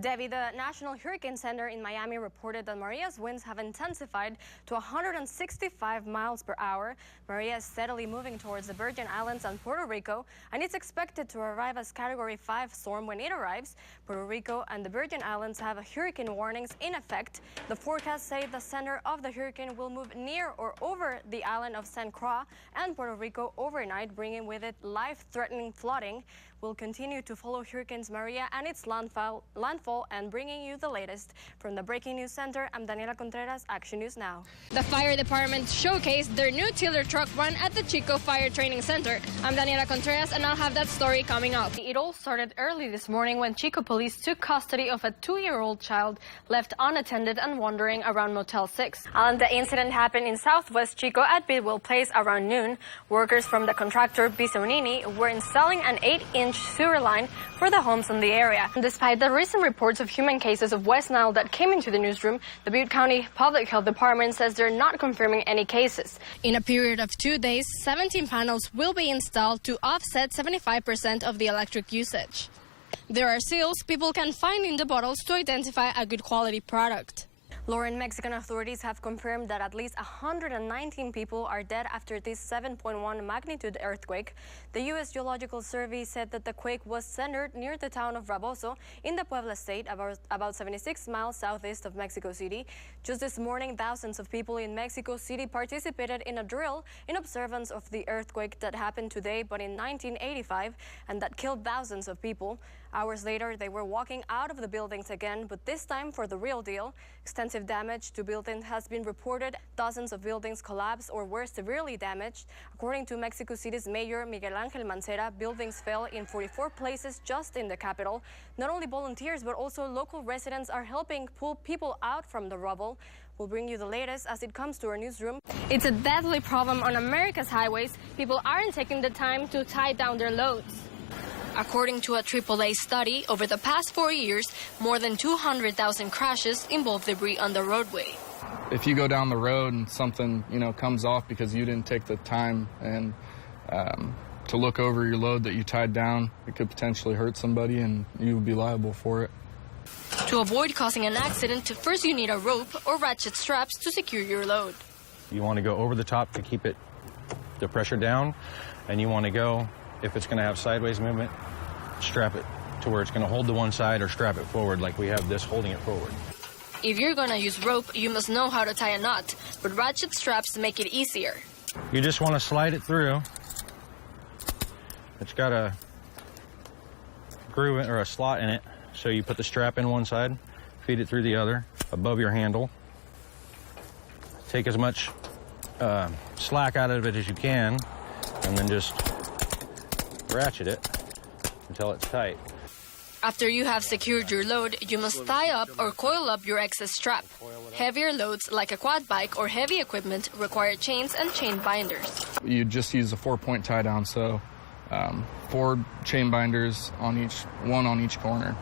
Debbie, the National Hurricane Center in Miami reported that Maria's winds have intensified to 165 miles per hour. Maria is steadily moving towards the Virgin Islands and Puerto Rico, and it's expected to arrive as Category 5 storm when it arrives. Puerto Rico and the Virgin Islands have hurricane warnings in effect. The forecasts say the center of the hurricane will move near or over the island of St. Croix and Puerto Rico overnight, bringing with it life-threatening flooding. We'll continue to follow Hurricanes Maria and its landfall and bringing you the latest. From the Breaking News Center, I'm Daniela Contreras, Action News Now. The fire department showcased their new tiller truck run at the Chico Fire Training Center. I'm Daniela Contreras, and I'll have that story coming up. It all started early this morning when Chico police took custody of a 2-year-old child left unattended and wandering around Motel 6. And the incident happened in Southwest Chico at Bidwell Place around noon. Workers from the contractor Bisonini were installing an 8-inch sewer line for the homes in the area. And despite the recent reports of human cases of West Nile that came into the newsroom, the Butte County Public Health Department says they're not confirming any cases. In a period of 2 days, 17 panels will be installed to offset 75% of the electric usage. There are seals people can find in the bottles to identify a good quality product. Lauren, Mexican authorities have confirmed that at least 119 people are dead after this 7.1 magnitude earthquake. The U.S. Geological Survey said that the quake was centered near the town of Raboso in the Puebla state, about 76 miles southeast of Mexico City. Just this morning, thousands of people in Mexico City participated in a drill in observance of the earthquake that happened today, but in 1985, and that killed thousands of people. Hours later, they were walking out of the buildings again, but this time for the real deal. Extensive damage to buildings has been reported. Dozens of buildings collapsed or were severely damaged. According to Mexico City's Mayor Miguel Ángel Mancera, buildings fell in 44 places just in the capital. Not only volunteers, but also local residents are helping pull people out from the rubble. We'll bring you the latest as it comes to our newsroom. It's a deadly problem on America's highways. People aren't taking the time to tie down their loads. According to a AAA study, over the past 4 years, more than 200,000 crashes involve debris on the roadway. If you go down the road and something, comes off because you didn't take the time and to look over your load that you tied down, it could potentially hurt somebody and you would be liable for it. To avoid causing an accident, first you need a rope or ratchet straps to secure your load. You want to go over the top to keep the pressure down, and you want to go, if it's going to have sideways movement, strap it to where it's going to hold to one side or strap it forward like we have this holding it forward. If you're going to use rope, you must know how to tie a knot, but ratchet straps make it easier. You just want to slide it through. It's got a groove or a slot in it, so you put the strap in one side, feed it through the other, above your handle. Take as much slack out of it as you can, and then just ratchet it until it's tight. After you have secured your load, you must tie up or coil up your excess strap. Heavier loads like a quad bike or heavy equipment require chains and chain binders. You just use a 4-point tie down, so 4 chain binders one on each corner.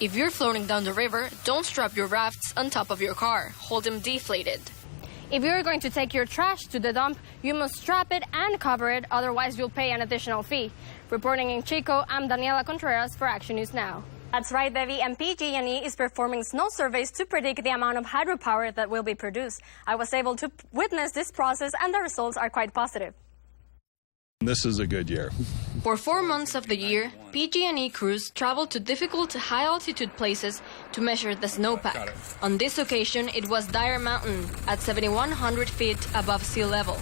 If you're floating down the river, don't strap your rafts on top of your car. Hold them deflated. If you're going to take your trash to the dump, you must strap it and cover it, otherwise you'll pay an additional fee. Reporting in Chico, I'm Daniela Contreras for Action News Now. That's right, Debbie, and PG&E is performing snow surveys to predict the amount of hydropower that will be produced. I was able to witness this process, and the results are quite positive. This is a good year. For 4 months of the year, PG&E crews travel to difficult high-altitude places to measure the snowpack. On this occasion, it was Dyer Mountain at 7,100 feet above sea level.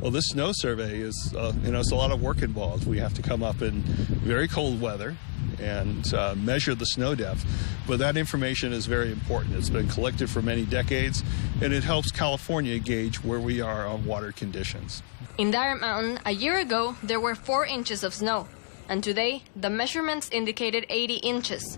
Well, this snow survey is, it's a lot of work involved. We have to come up in very cold weather and measure the snow depth. But that information is very important. It's been collected for many decades, and it helps California gauge where we are on water conditions. In Dyer Mountain, a year ago, there were 4 inches of snow, and today, the measurements indicated 80 inches.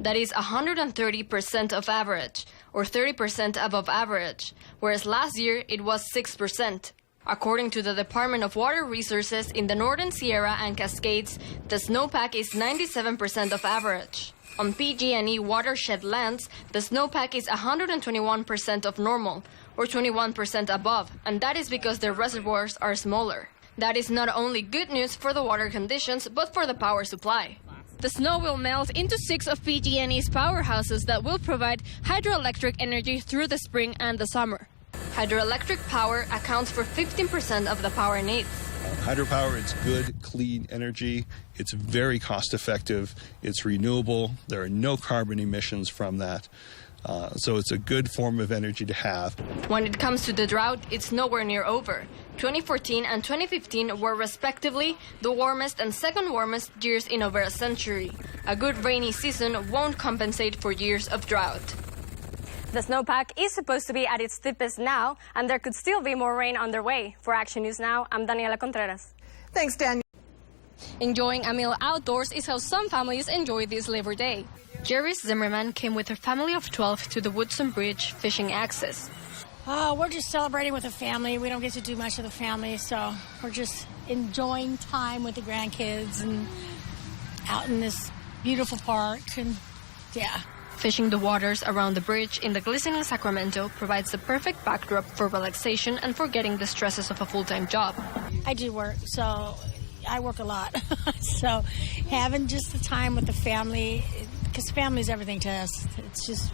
That is 130% of average, or 30% above average, whereas last year it was 6%. According to the Department of Water Resources in the Northern Sierra and Cascades, the snowpack is 97% of average. On PG&E watershed lands, the snowpack is 121% of normal, or 21% above, and that is because their reservoirs are smaller. That is not only good news for the water conditions, but for the power supply. The snow will melt into 6 of PG&E's powerhouses that will provide hydroelectric energy through the spring and the summer. Hydroelectric power accounts for 15% of the power needs. Hydropower, it's good, clean energy. It's very cost effective. It's renewable. There are no carbon emissions from that. So it's a good form of energy to have. When it comes to the drought, it's nowhere near over. 2014 and 2015 were respectively the warmest and second warmest years in over a century. A good rainy season won't compensate for years of drought. The snowpack is supposed to be at its steepest now, and there could still be more rain on their way. For Action News Now, I'm Daniela Contreras. Thanks, Daniel. Enjoying a meal outdoors is how some families enjoy this Labor Day. Jerry's Zimmerman came with her family of 12 to the Woodson Bridge fishing access. We're just celebrating with the family. We don't get to do much of the family, so we're just enjoying time with the grandkids and out in this beautiful park, and yeah. Fishing the waters around the bridge in the glistening Sacramento provides the perfect backdrop for relaxation and forgetting the stresses of a full-time job. I do work, so I work a lot. So having just the time with the family, because family is everything to us. It's just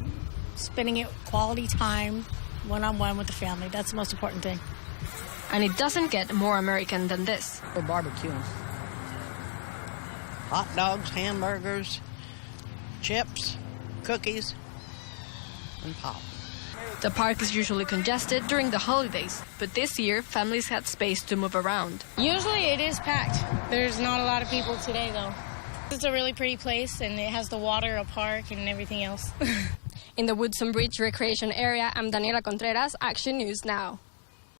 spending it quality time, one-on-one with the family. That's the most important thing. And it doesn't get more American than this. We're barbecuing. Hot dogs, hamburgers, chips, cookies, and pop. The park is usually congested during the holidays, but this year families had space to move around. Usually it is packed. There's not a lot of people today though. It's a really pretty place and it has the water, a park, and everything else. In the Woodson Bridge Recreation Area, I'm Daniela Contreras, Action News Now.